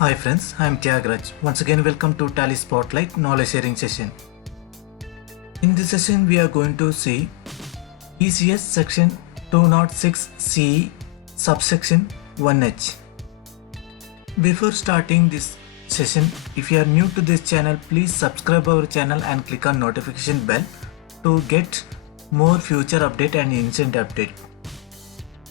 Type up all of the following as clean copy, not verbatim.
Hi friends, I am Tyagaraaj. Once again welcome to Tally Spotlight knowledge sharing session. In this session we are going to see TCS section 206C subsection 1H. Before starting this session, if you are new to this channel, please subscribe our channel and click on notification bell to get more future update and instant update.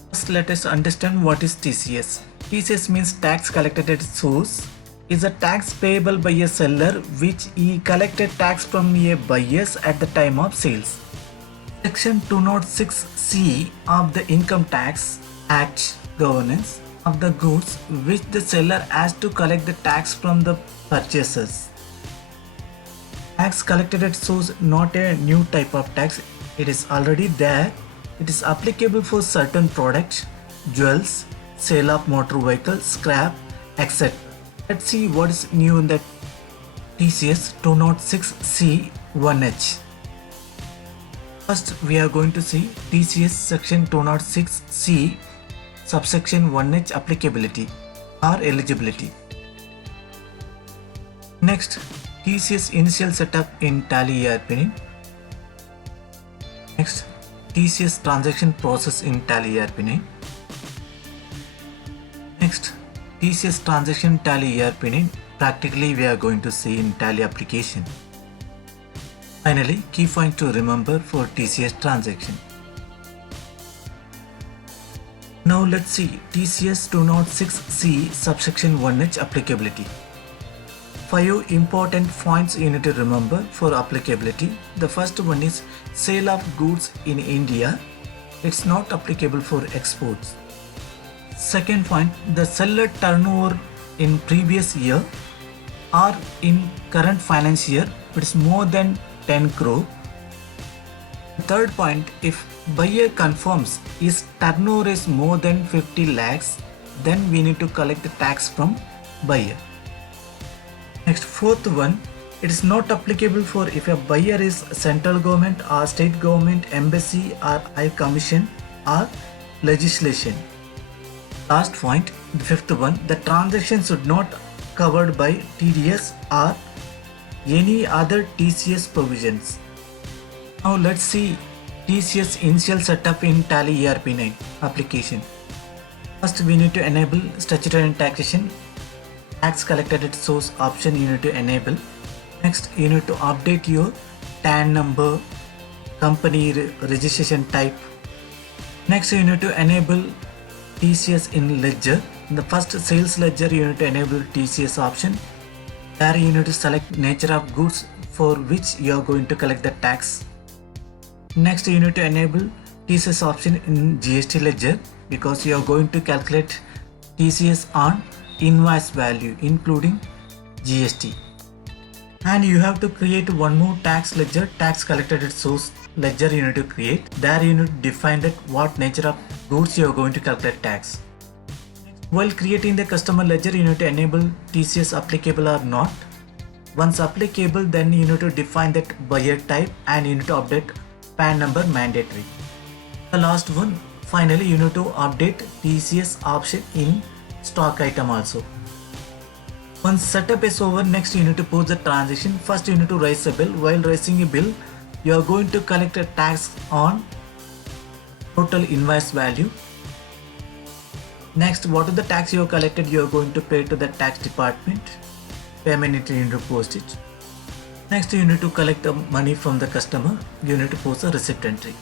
First, let us understand what is TCS. TCS means tax collected at source. Is a tax payable by a seller which he collected tax from a buyers at the time of sales. Section 206C of the Income Tax Act governance of the goods which the seller has to collect the tax from the purchasers. Tax collected at source, not a new type of tax. It is already there. It is applicable for certain products, jewels, sale of motor vehicles, scrap, etc. Let's see what is new in the TCS 206C 1H. First, we are going to see TCS section 206C subsection 1H applicability or eligibility. Next, TCS initial setup in Tally ERP. Next, TCS transaction process in Tally ERP9. Next, TCS transaction Tally ERP9 practically we are going to see in Tally application. Finally, key point to remember for TCS transaction. Now let's see TCS 206C subsection 1H applicability. 5 important points you need to remember for applicability. The first one is sale of goods in India. It's not applicable for exports. Second point, the seller turnover in previous year or in current financial year, it's more than 10 crore. Third point, if buyer confirms his turnover is more than 50 lakhs, then we need to collect the tax from buyer. Next, fourth one, it is not applicable for if a buyer is central government or state government, embassy or high commission or legislation. Last point, the fifth one, the transaction should not covered by TDS or any other TCS provisions. Now let's see TCS initial setup in Tally ERP9 application. First, we need to enable statutory and taxation. Tax collected at source option you need to enable. Next, you need to update your TAN number, company registration type. Next, you need to enable TCS in ledger. In the first sales ledger, you need to enable TCS option. There you need to select nature of goods for which you are going to collect the tax. Next, you need to enable TCS option in GST ledger because you are going to calculate TCS on invoice value including GST. And you have to create one more tax ledger, tax collected at source ledger you need to create. There you need to define that what nature of goods you are going to calculate tax. While creating the customer ledger, you need to enable TCS applicable or not. Once applicable, then you need to define that buyer type and you need to update PAN number mandatory. The last one, finally you need to update TCS option in stock item also. Once setup is over, next you need to post the transaction. First you need to raise a bill. While raising a bill, you are going to collect a tax on total invoice value. Next, what is the tax you have collected, you are going to pay to the tax department. Payment you need to post it. Next, you need to collect the money from the customer. You need to post a receipt entry.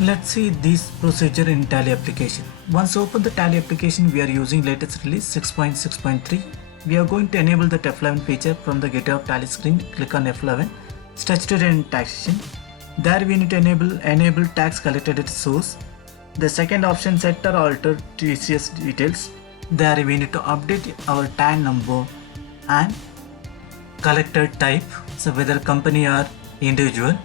Let's see this procedure in Tally application. Once open the Tally application, we are using latest release 6.6.3. We are going to enable the F11 feature from the Gateway of Tally screen. Click on F11, statutory and taxation. There we need to enable tax collected at source. The second option, set or alter TCS details. There we need to update our TAN number and collector type, so whether company or individual,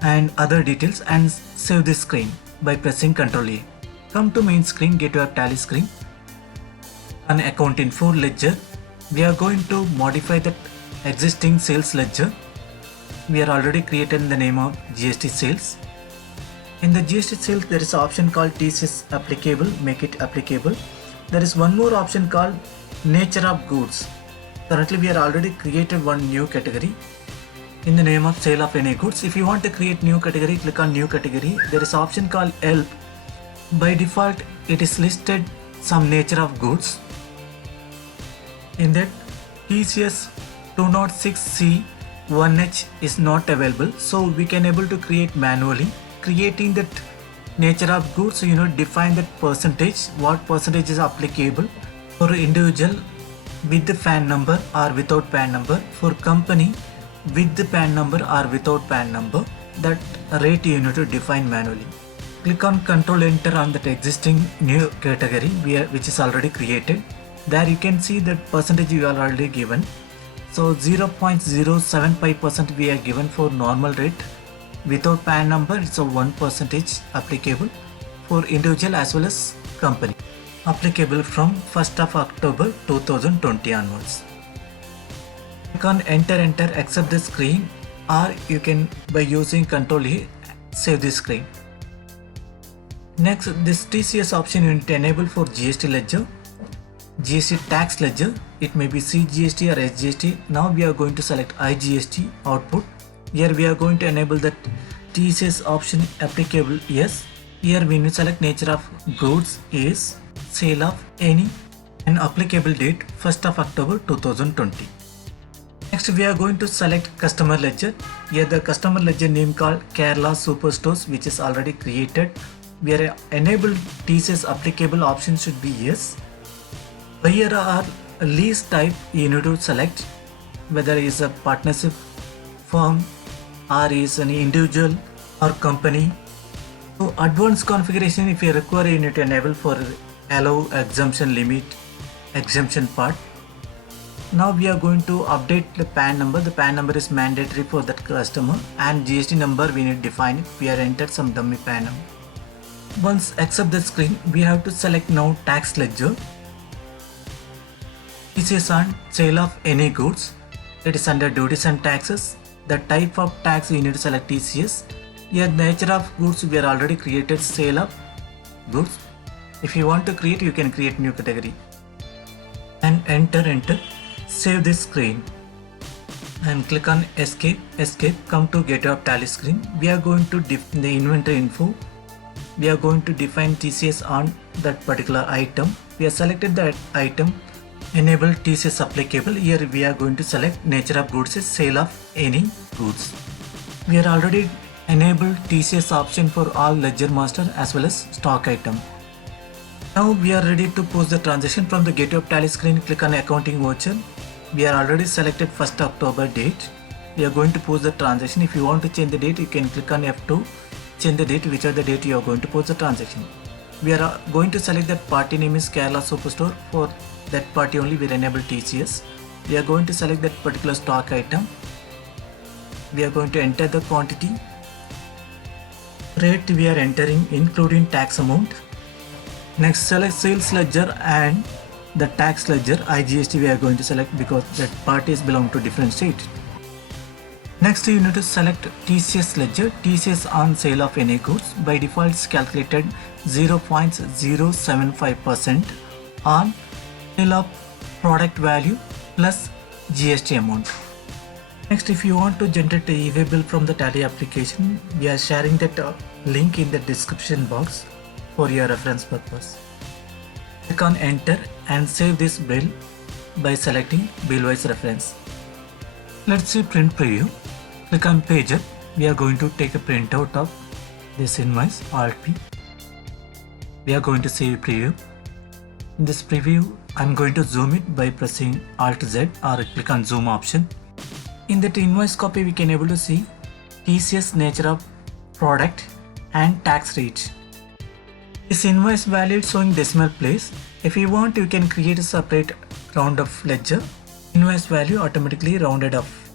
and other details, and save this screen by pressing Ctrl A. Come to main screen, Gateway of Tally screen. On account info ledger, we are going to modify the existing sales ledger. We are already created the name of GST sales. In the GST sales, there is an option called TCS applicable, make it applicable. There is one more option called nature of goods. Currently we are already created one new category in the name of sale of any goods. If you want to create new category, click on new category. There is option called help. By default it is listed some nature of goods. In that TCS 206C 1H is not available, so we can able to create manually. Creating that nature of goods, define that percentage, what percentage is applicable for individual with the PAN number or without PAN number, for company with the PAN number or without PAN number. That rate you need to define manually. Click on Control Enter on that existing new category which is already created. There you can see that percentage you are already given. So 0.075% we are given for normal rate. Without PAN number it's a 1% applicable for individual as well as company. Applicable from 1st of October 2020 onwards. Click on enter, accept the screen, or you can by using Ctrl A save the screen. Next, this TCS option you need to enable for GST ledger, GST tax ledger. It may be CGST or SGST. Now we are going to select IGST output. Here we are going to enable that TCS option applicable. Yes. Here we need to select nature of goods is sale of any and applicable date 1st of October 2020. Next we are going to select customer ledger. Here the customer ledger name called Kerala Superstores, which is already created. We are enabled TCS applicable option should be yes. Here are lease type you need to select, whether it is a partnership firm or is an individual or company. So advanced configuration, if you require, you need to enable for allow exemption limit, exemption part. Now we are going to update the PAN number. The PAN number is mandatory for that customer, and GST number we need to define it. We have entered some dummy PAN number. Once accept the screen, we have to select now tax ledger. TCS on sale of any goods. It is under duties and taxes. The type of tax you need to select TCS. Here nature of goods we are already created sale of goods. If you want to create, you can create new category and enter. Save this screen and click on escape. Come to Gateway of Tally screen. We are going to define the inventory info. We are going to define TCS on that particular item. We have selected that item. Enable TCS applicable. Here we are going to select nature of goods is sale of any goods. We are already enabled TCS option for all ledger master as well as stock item. Now we are ready to post the transaction. From the Gateway of Tally screen, click on accounting voucher. We are already selected 1st October date. We are going to post the transaction. If you want to change the date, you can click on F2, change the date, which are the date you are going to post the transaction. We are going to select that party name is Kerala Superstore. For that party only we will enable TCS. We are going to select that particular stock item. We are going to enter the quantity. Rate we are entering including tax amount. Next, select sales ledger and the tax ledger. IGST we are going to select because that parties belong to different state. Next you need to select TCS ledger. TCS on sale of any goods. By default it's calculated 0.075% on sale of product value plus GST amount. Next, if you want to generate a e-way bill from the Tally application, we are sharing that link in the description box for your reference purpose. Click on enter and save this bill by selecting bill-wise reference. Let's see print preview. Click on page up. We are going to take a printout of this invoice, Alt P. We are going to save preview. In this preview, I'm going to zoom it by pressing Alt Z or click on zoom option. In that invoice copy, we can able to see TCS nature of product and tax rate. This invoice value is showing decimal place. If you want, you can create a separate round off ledger. Invoice value automatically rounded off.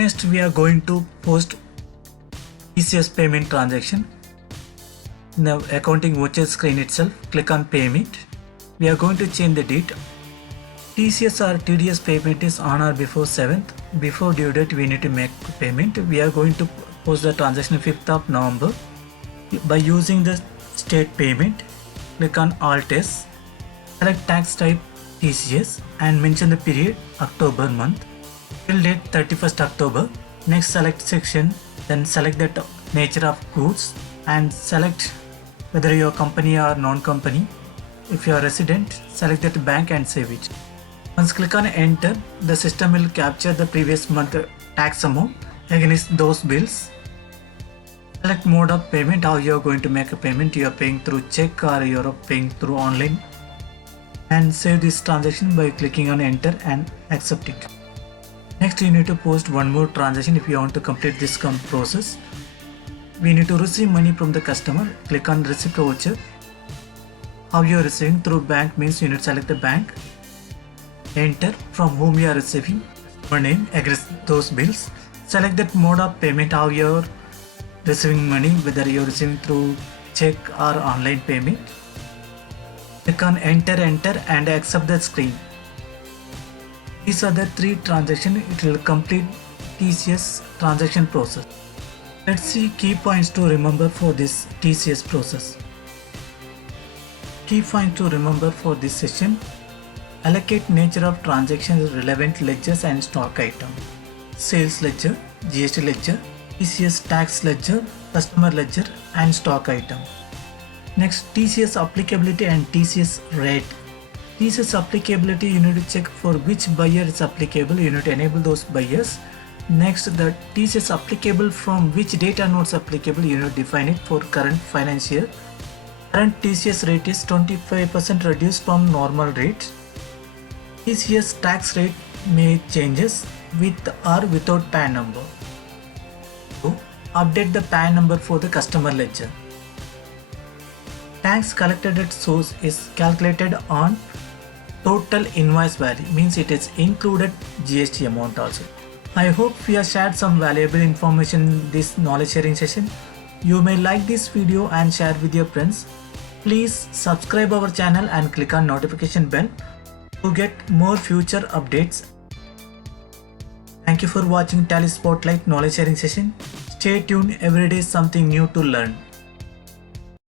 Next, we are going to post TCS payment transaction. In the accounting voucher screen itself, click on payment. We are going to change the date. TCS or TDS payment is on or before 7th. Before due date, we need to make payment. We are going to post the transaction 5th of November. By using the state payment, click on Alt S. Select tax type TCS and mention the period October month till date 31st October. Next select section, then select the nature of goods and select whether you are company or non-company. If you are resident, select that bank and save it. Once click on enter, the system will capture the previous month tax amount against those bills. Select mode of payment, how you are going to make a payment. You are paying through check or you are paying through online, and save this transaction by clicking on enter and accept it. Next you need to post one more transaction if you want to complete this process. We need to receive money from the customer. Click on receipt voucher. How you are receiving through bank means you need to select the bank. Enter from whom you are receiving, your name against those bills. Select that mode of payment, how you are receiving money, whether you are receiving through check or online payment. Click on enter and accept the screen. These are the 3 transactions. It will complete TCS transaction process. Let's see key points to remember for this TCS process. Key points to remember for this session: allocate nature of transactions, relevant ledgers and stock item. Sales ledger, GST ledger, TCS tax ledger, customer ledger and stock item. Next, TCS applicability and TCS rate. TCS applicability, you need to check for which buyer is applicable. You need to enable those buyers. Next, the TCS applicable from which data nodes applicable. You need to define it for current financial year. Current TCS rate is 25% reduced from normal rate. TCS tax rate may changes with or without PAN number. So, update the PAN number for the customer ledger. Tax collected at source is calculated on total invoice value, means it is included GST amount also. I hope we have shared some valuable information in this knowledge sharing session. You may like this video and share with your friends. Please subscribe our channel and click on notification bell to get more future updates. Thank you for watching Tally Spotlight knowledge sharing session. Stay tuned, every day something new to learn.